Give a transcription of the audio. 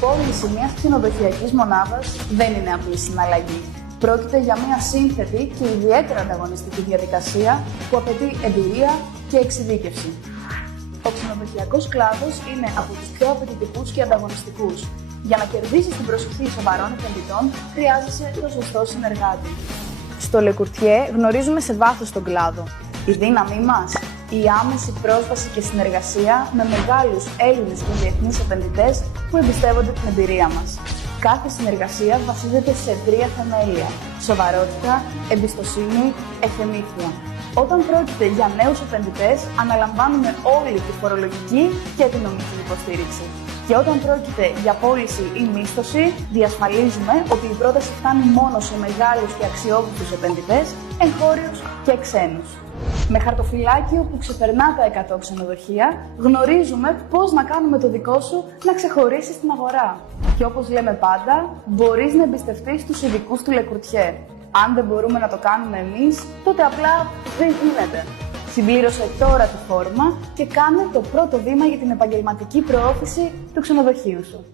πώληση μιας ξενοδοχειακής μονάδας δεν είναι απλή συναλλαγή. Πρόκειται για μια σύνθετη και ιδιαίτερα ανταγωνιστική διαδικασία που απαιτεί εμπειρία και εξειδίκευση. Ο ξενοδοχειακός κλάδος είναι από τους πιο απαιτητικούς και ανταγωνιστικούς. Για να κερδίσεις την προσοχή σοβαρών επενδυτών, χρειάζεσαι το σωστό συνεργάτη. Στο Le Courtier γνωρίζουμε σε βάθος τον κλάδο. Η δύναμή μας, η άμεση πρόσβαση και συνεργασία με μεγάλους Έλληνες και διεθνείς επενδυτές που εμπιστεύονται την εμπειρία μας. Κάθε συνεργασία βασίζεται σε τρία θεμέλια: σοβαρότητα, εμπιστοσύνη, ευθεμήθεια. Όταν πρόκειται για νέους επενδυτές, αναλαμβάνουμε όλη τη φορολογική και την νομική υποστήριξη. Και όταν πρόκειται για πώληση ή μίσθωση, διασφαλίζουμε ότι η πρόταση φτάνει μόνο σε μεγάλους και αξιόπιστους επενδυτές, εγχώριους και ξένους. Με χαρτοφυλάκιο που ξεπερνά τα 100 ξενοδοχεία, γνωρίζουμε πώς να κάνουμε το δικό σου να ξεχωρίσει στην αγορά. Και όπως λέμε πάντα, μπορείς να εμπιστευτείς τους ειδικούς του Le Courtier. Αν δεν μπορούμε να το κάνουμε εμείς, τότε απλά δεν γίνεται. Συμπλήρωσε τώρα τη φόρμα και κάνε το πρώτο βήμα για την επαγγελματική προώθηση του ξενοδοχείου σου.